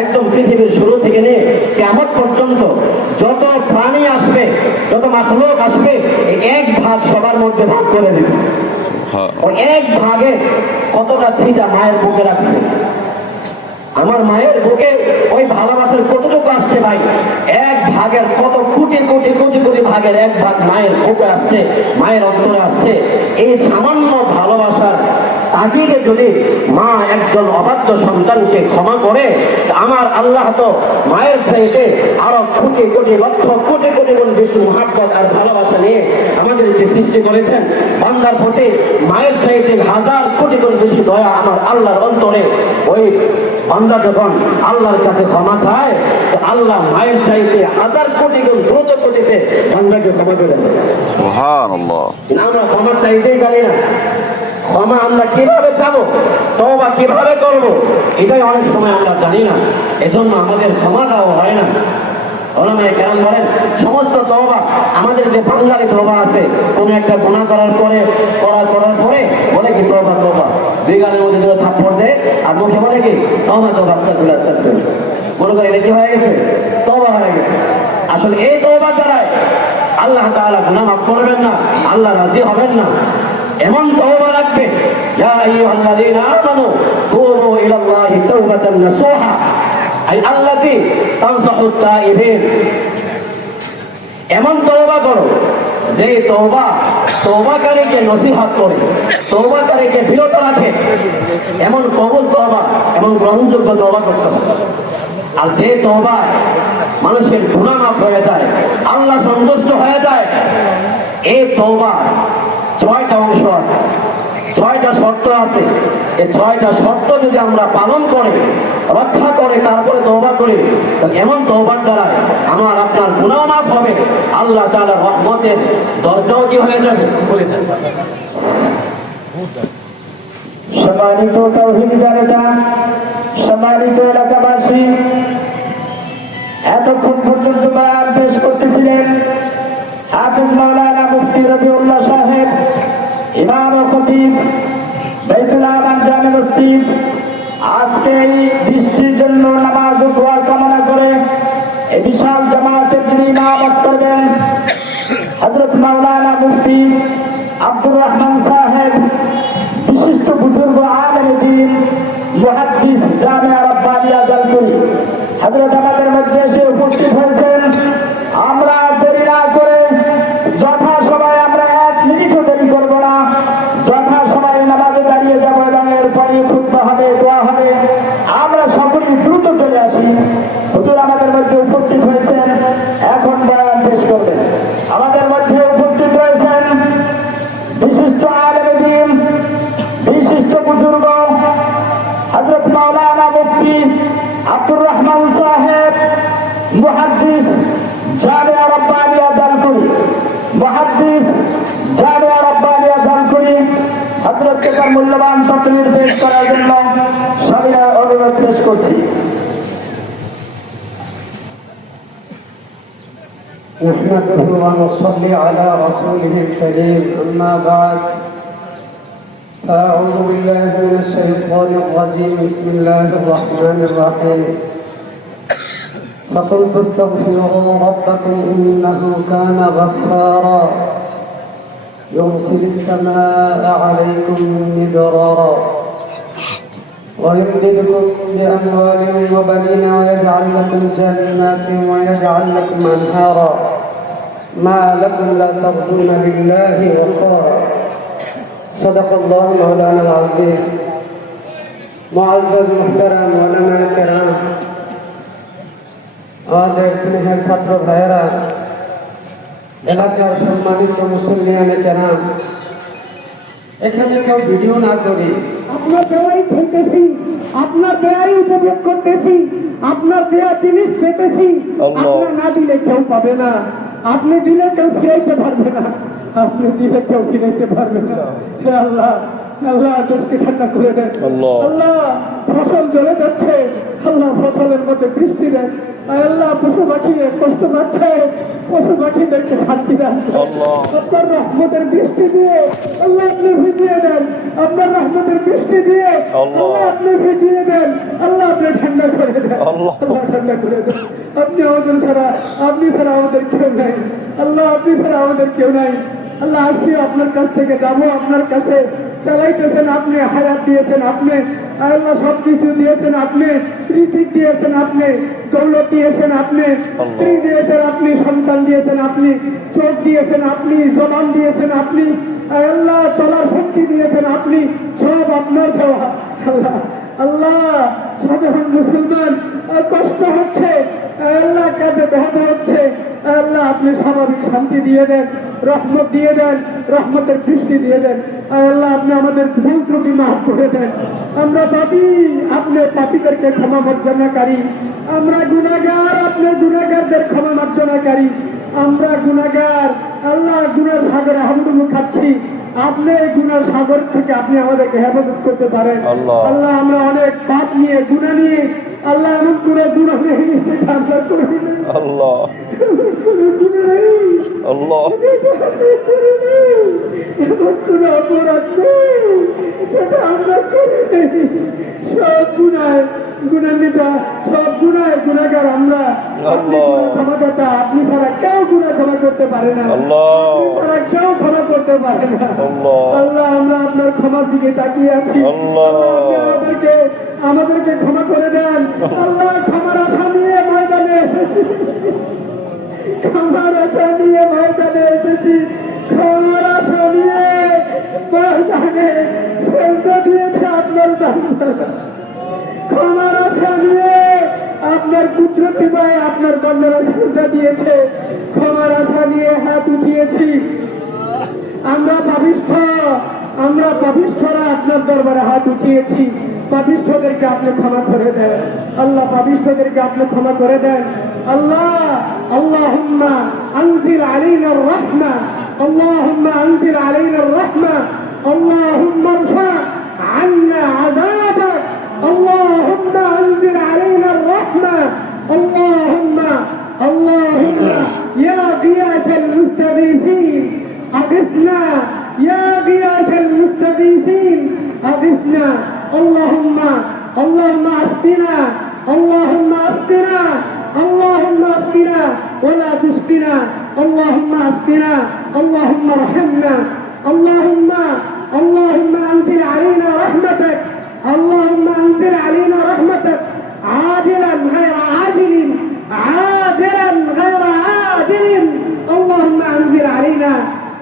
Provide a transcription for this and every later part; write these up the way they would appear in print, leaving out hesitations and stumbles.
একদম পৃথিবীর শুরু থেকে নিয়ে কিয়ামত পর্যন্ত যত প্রাণী আসবে, যত মাখলুক আসবে, এক ভাগ সবার মধ্যে ভাগ করে দিচ্ছে। ওই এক ভাগে কতটা ছিটা মায়ের বুকে রাখছে। আমার মায়ের বুকে ওই ভালোবাসার কতটুকু আসছে ভাই, এক ভাগের কত কোটি কোটি কোটি কোটি ভাগের এক ভাগ মায়ের বুকে আসছে, মায়ের অন্তরে আসছে। এই সামান্য ভালোবাসার তাগিদে যদি মা একজন অবাধ্য সন্তানকে ক্ষমা করে, আমার আল্লাহ তো মায়ের চাইতে আরো কোটি কোটি লক্ষ কোটি কোটি গুণ বেশি মহাব্বত আর ভালোবাসা নিয়ে আমাদেরকে সৃষ্টি করেছেন। বান্দার প্রতি মায়ের চাইতে হাজার কোটি গুণ বেশি দয়া আমার আল্লাহর অন্তরে। ওই বান্দা যখন আল্লাহর কাছে ক্ষমা চায়, তো আল্লাহ মায়ের চাইতে হাজার কোটি গুণ দ্রুত গতিতে বান্দাকে ক্ষমা করে দেন। সুবহানাল্লাহ। আমরা ক্ষমা চাইতেই জানি না, ক্ষমা আমরা কিভাবে চাবো, তওবা কিভাবে করবো, এটাই অনেক সময় আমরা জানি না। এজন্য আমাদের ক্ষমাটাও হয় না। ওলামায়ে কেরাম বলেন, সমস্ত তওবা, আমাদের যে বাঙালি তওবা আছে, কোন একটা গুনাহ করার পরে বলে কি তওবা তওবা, দুই গালের মধ্যে দুটো থাপ্পড় দেয় আর মুখে বলে কি তওবা তওবা আস্তাগফিরুল্লাহ আস্তাগফিরুল্লাহ। মনে করে এটা কি হয়ে গেছে, তওবা হয়ে গেছে। আসলে এই তওবা দ্বারাই আল্লাহ তাআলা গুনাহ মাফ করবেন না, আল্লাহ রাজি হবেন না। এমন তওবা রাখবে, ইয়া আইয়ুহাল্লাযীনা আমানু তুবু ইলাল্লাহি তাওবাতান নাসুহা আই আল্লাতী তানসাহুত তাইবিন। এমন তওবা করো যে তওবাকারীকে নসিহত করে, তওবাকারীকে বিরত রাখে। এমন কবুল তওবা, এমন গ্রহণযোগ্য তওবা করতে হবে। আর যে তওবায় মানুষের গুনাহ মাফ হয়ে যায়, আল্লাহ সন্তুষ্ট হয়ে যায়, এই তওবা 6টা অংশ আছে, 6টা শর্ত আছে। এই 6টা শর্ত যদি আমরা পালন করে, রক্ষা করে, তারপরে তওবা করি, এমন তওবার দ্বারা আমার আপনার গুনাহ মাফ হবে, আল্লাহ তাআলার রহমতের দরজাও কি হয়ে যাবে, খুলে যাবে। সম্মানিত তাওহীদ জনতা, সম্মানিত এলাকাবাসী, এতক্ষণ পর্যন্ত বয়ান পেশ করতেছিলেন হাফেজ মাওলানা মুফতি রবিউল্লাহ সাহেব, ইমাম ও খতিব বাইতুল আমান জামে মসজিদ। আজকে এই বৃষ্টির জন্য নামাজ ও দোয়া কামনা করে এই বিশাল জামাতের যিনি ইমামত করবেন, হযরত মাওলানা মুফতি আব্দুর রহমান সাহেব, বিশিষ্ট বুজুর্গ আলেম দ্বীন, মুহাদ্দিস জামিয়া রাব্বানিয়া জালকুরি, হযরত আমাদের মধ্যে এসে উপস্থিত হয়েছেন। আমরা দেরি না করে যথাসময়ে, আমরা 1 মিনিটও দেরি করব না, যথাসময়ে নামাজে দাঁড়িয়ে যাব এবং এরপরে খুতবা হবে, দোয়া হবে। আমরা সকলেই দ্রুত চলে আসি। হুজুর আমাদের মধ্যে উপস্থিত হয়েছেন, এখন বয়ান পেশ করবেন। আমাদের মধ্যে উপস্থিত রয়েছেন বিশিষ্ট আলেম দ্বীন, বিশিষ্ট বুজুর্গ হযরত মাওলানা মুফতি আব্দুর রহমান সাহেব, মুহাদ্দিস জামিয়া রাব্বানিয়া জালকুরি, মুহাদ্দিস জামিয়া রাব্বানিয়া জালকুরি। হযরতকে তার মূল্যবান তাকরীর পেশ করার জন্য সবিনয় অনুরোধ পেশ করছি। نحمده ونصلي على رسوله الكريم، أما بعد، أعوذ بالله من الشيطان الرجيم، بسم الله الرحمن الرحيم. فقلت استغفروا ربكم إنه كان غفارا يرسل السماء عليكم مدرارا ويمددكم بأموال وبنين ويجعل لكم جنات ويجعل لكم أنهارا ما لكم لا ترجون لله وقارا. صدق الله مولانا العظيم. معزز محترم علماء الكرام, আমাদের স্নেহের ছাত্র ভাইয়েরা, এলাকার সম্মানিত মুসল্লিয়ানে কেরাম, এখানে কেউ ভিডিও না করি, আপনার দেওয়াই খেতেছি, আপনার দেয়াই উপভোগ করতেছি, আপনার দেয়া জিনিস পেতেছি। আপনার না দিলে কেউ পাবে না, আপনি দিলে কেউ ফিরাইতে পারবে না, আপনি দিলে কেউ ফিরাইতে পারবে না। হে আল্লাহ, আল্লাহ দেশকে ঠান্ডা করে দেন। আল্লাহ ফসল জ্বলে যাচ্ছে, আল্লাহ ফসলের মধ্যে বৃষ্টি দেন। আল্লাহ পশু পাখি কষ্ট পাচ্ছে, পশু পাখিদেরকে শান্তি দেন। আপনার রহমতের বৃষ্টি দিয়ে আল্লাহ আপনি ভিজিয়ে দেন, আপনার রহমতের বৃষ্টি দিয়ে আল্লাহ আপনি ভিজিয়ে দেন, আল্লাহ আপনি ঠান্ডা করে দেন, আল্লাহ ঠান্ডা করে দেন। আপনি আমাদের ছাড়া, আপনি ছাড়া আমাদের কেউ নাই আল্লাহ, আপনি ছাড়া আমাদের কেউ নাই আল্লাহ। আসছি আপনার কাছ থেকে যাবো আপনার কাছে, চালাইতেছেন আপনি, হায়াত দিয়েছেন আপনি আল্লাহ, সবকিছু দিয়েছেন আপনি, রিজিক দিয়েছেন আপনি, দৌলত দিয়েছেন আপনি, স্ত্রী দিয়েছেন আপনি, সন্তান দিয়েছেন আপনি, চোখ দিয়েছেন আপনি, জবান দিয়েছেন আপনি আল্লাহ, চলার শক্তি দিয়েছেন আপনি, সব আপনার দেওয়া আল্লাহ। আল্লাহ সাধারণ মুসলমান কষ্ট হচ্ছে আল্লাহ, কাজে ব্যাহত হচ্ছে আল্লাহ, আপনি স্বাভাবিক শান্তি দিয়ে দেন, রহমত দিয়ে দেন, রহমতের বৃষ্টি দিয়ে দেন আল্লাহ। আপনি আমাদের ভুল ত্রুটি মাফ করে দেন। আমরা পাপী, আপনি পাপীদেরকে ক্ষমা মার্জনাকারী। আমরা গুনাহগার, আপনি গুনাহগারদের ক্ষমা মার্জনাকারী। আমরা গুনাহগার আল্লাহ, গুনার সাগরে হাবুডুবু খাচ্ছি, আপনি এই গুনার সাগর থেকে আপনি আমাদেরকে হেফাজত করতে পারেন আল্লাহ। আমরা অনেক পাপ নিয়ে, গুনাহ নিয়ে আল্লাহ, এমন করে গুনাহ নিয়ে নিয়েছে আমরা করি আল্লাহ, আল্লাহ আমরা করি সব গুনায় গুনান্বিতা, সব গুনায় গুনাহগার আমরা ক্ষমাদাতা। আপনি ছাড়া কেউ গুনাহ ক্ষমা করতে পারে না আল্লাহ, ছাড়া কেউ ক্ষমা করতে পারে না আল্লাহ। আমরা আপনার ক্ষমার দিকে তাকিয়ে আছি আল্লাহ, আমাদেরকে ক্ষমা করে দেন আল্লাহ। ক্ষমার আশা নিয়ে ময়দানে এসেছি, ক্ষমার আশা নিয়ে ময়দানে এসেছি, ক্ষমার আশা নিয়ে ময়দানে সেজদা দিয়েছে আপনার বান্দা। ক্ষমার আশা নিয়ে আপনার কুদরতি পায়ে আপনার বান্দারা সেজদা দিয়েছে, ক্ষমার আশা নিয়ে হাত উঠিয়েছি। আমরা পাপিষ্ঠ, আমরা পাপিষ্ঠরা আপনার দরবারে হাত উঠিয়েছি। পাপিষ্ঠদেরকে আপনি ক্ষমা করে দেন আল্লাহ, পাপিষ্ঠদেরকে আপনি ক্ষমা করে দেন আল্লাহ। আল্লাহুম্মা আনজিল আলাইনার রাহমা, আল্লাহুম্মা আনজিল আলাইনার রাহমা, আল্লাহুম্মা ইরফা আন্না আযাবাক, আল্লাহুম্মা আনজিল আলাইনার রাহমা, আল্লাহুম্মা আল্লাহুম্মা ইয়া গিয়াসাল মুস্তাগীথিন আগিথনা, ইয়া গিয়াসাল মুস্তাগীথিন আগিথনা। اللهم اسقنا، اللهم اسقنا، اللهم اسقنا ولا تسقنا، اللهم اسقنا، اللهم ارحمنا، اللهم انزل علينا رحمتك، اللهم انزل علينا رحمتك عاجلا غير عاجل، عاجلا غير عاجل، اللهم انزل علينا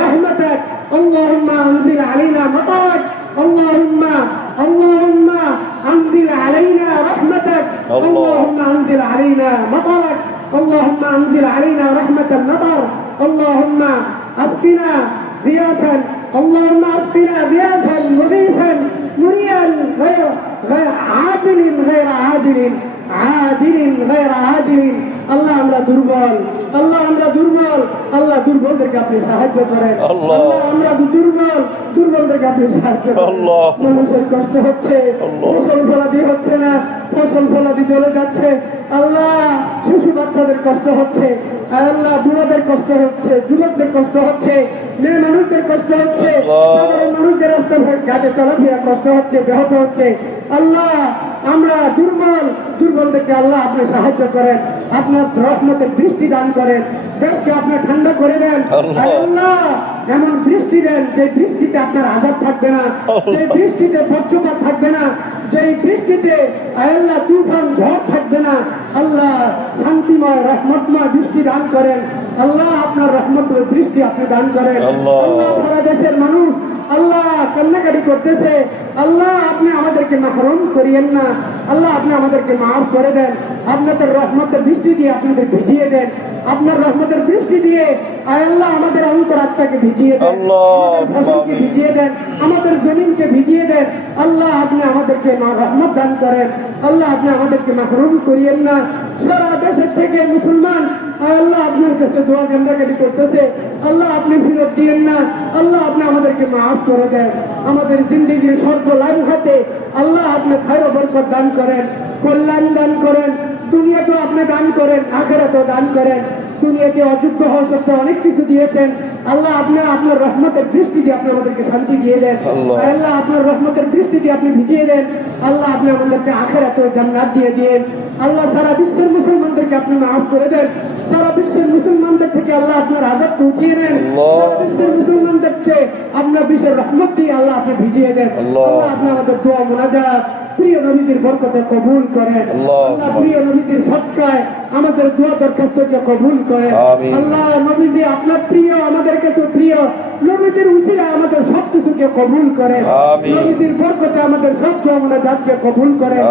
رحمتك، اللهم انزل علينا مطرك، اللهم انزل علينا رحمتك، اللهم انزل علينا مطرك، اللهم انزل علينا رحمة المطر، اللهم اسقنا غياثا، اللهم اسقنا غياثا مغيثا مريا غير عاجل، غير عاجل، عاجل غير عاجل। আল্লাহ আমরা দুর্বল, আল্লাহ আমরা দুর্বল, আল্লাহ দুর্বলদেরকে আপনি সাহায্য করেন আল্লাহ। আমরা দুর্বল, দুর্বলদেরকে আপনি সাহায্য করেন। মানুষের কষ্ট হচ্ছে, ফসল ফলাদি হচ্ছে না, ফসল ফলাদি চলে যাচ্ছে আল্লাহ। শিশু বাচ্চাদের কষ্ট হচ্ছে আল্লাহ, বুড়োদের কষ্ট হচ্ছে, যুবকদের কষ্ট হচ্ছে, মেয়ে মানুষদের কষ্ট হচ্ছে, সাধারণ মানুষদের রাস্তা ঘাটে চলাফেরা কষ্ট হচ্ছে, ব্যাহত হচ্ছে আল্লাহ। আমরা দুর্বল, দুর্বলদেরকে আল্লাহ আপনি সাহায্য করেন, আপনার রহমতের বৃষ্টি দান করেন, দেশকে আপনি ঠান্ডা করে দেন আল্লাহ। এমন বৃষ্টি দেন যে বৃষ্টিতে আপনার আযাব থাকবে না, যে বৃষ্টিতে বজ্রপাত থাকবে না, যে বৃষ্টিতে আল্লাহ তুফান ঝড় থাকবে না আল্লাহ। শান্তিময় রহমতময় বৃষ্টি দান করেন আল্লাহ, আপনার রহমতের বৃষ্টি আপনি দান করেন আল্লাহ। সারা দেশের মানুষ আল্লাহ কান্নাকাটি করতেছে আল্লাহ, আপনি আমাদেরকে মাহরুম করিয়েন না আল্লাহ, আপনি আমাদেরকে মাফ করে দেন, আপনাদের রহমতের বৃষ্টি দিয়ে আপনাদের ভিজিয়ে দেন আপনার রহমতের বৃষ্টি দিয়ে আয় আল্লাহ আমাদের অন্তরাত্মাকে ভিজিয়ে দেন, আমাদের ফসলকে ভিজিয়ে দেন, আমাদের জমিনকে ভিজিয়ে দেন। আল্লাহ আপনি আমাদেরকে রহমত দান করেন। আল্লাহ আপনি আমাদেরকে মাহরুম করিয়েন না। সারা দেশের থেকে মুসলমান আয় আল্লাহ আপনার কাছে দোয়া কান্দাকাটি করতেছে। আল্লাহ আপনি ফিরত দিয়েন না। আল্লাহ আপনি আমাদেরকে মাফ করে দেন। আমাদের জিন্দগির স্বর্গ লাভ হাতে আল্লাহ আপনি খায়র বরকত দান করেন, কল্যাণ দান করেন। দুনিয়াতেও আপনি দান করেন, আখিরাতেও দান করেন। দুনিয়াতে অযোগ্য হওয়া সত্ত্বেও অনেক কিছু দিয়েছেন। আল্লাহ আপনি আপনার রহমতের বৃষ্টি দিয়ে আপনি আমাদেরকে শান্তি দিয়ে দেন। আল্লাহ আপনার রহমতের বৃষ্টি দিয়ে আপনি ভিজিয়ে দেন। আল্লাহ আপনি আমাদেরকে আখিরাতেও জান্নাত দিয়ে দিন। আল্লাহ সারা বিশ্বের মুসলমানদেরকে আপনি মাফ করে দেন। সারা বিশ্বের মুসলমানদের থেকে আল্লাহ আপনার আযাবকে উঠিয়ে নেন। সারা বিশ্বের মুসলমানদেরকে আপনার বিশ্বের রহমত দিয়ে আল্লাহ আপনি ভিজিয়ে দেন। আল্লাহ আপনি আমাদের দোয়া মুনাজাত প্রিয় নবীদের বরকতে কবুল করেন। আল্লাহ প্রিয় নবীদের সদকায় আমাদের দোয়া দরখাস্তকে কবুল করেন। আল্লাহ নবীজি আপনার প্রিয়, আমাদের কাছে প্রিয়। নবীদের উসিলায় আমাদের সব কিছুকে কবুল করেন। নবীদের বরকতে আমাদের সব দোয়া মুনাজাতকে কবুল করেন।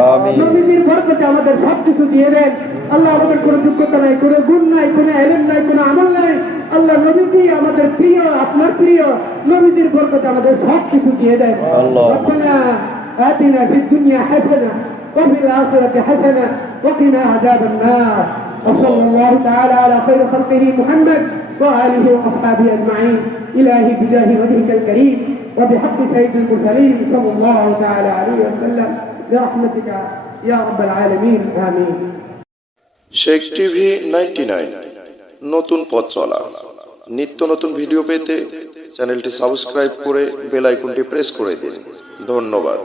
নবীদের বরকতে আমাদের সব কিছু দিয়ে দেন। আল্লাহ আমাদের কোনো যোগ্যতা নাই, কোনো গুণ নাই, কোনো ইলম নাই, কোনো আমল নাই। আল্লাহ নবীজি আমাদের প্রিয়, আপনার প্রিয়। নবীদের বরকতে আমাদের সব কিছু দিয়ে দেন। রব্বানা آتنا في الدنيا حسنة وفي الآخرة حسنة وقنا عذاب النار. وصلى الله تعالى على خير خلقه محمد وآله وأصحابه أجمعين. إلهي بجاه وجهك الكريم وبحق سيد المرسلين صلى الله تعالى عليه وسلم برحمتك يا رب العالمين آمين. শেখ টিভি 99 নতুন পথ চলা। নিত্য নতুন ভিডিও পেতে চ্যানেলটি সাবস্ক্রাইব করে বেল আইকনটি প্রেস করে দিন। ধন্যবাদ।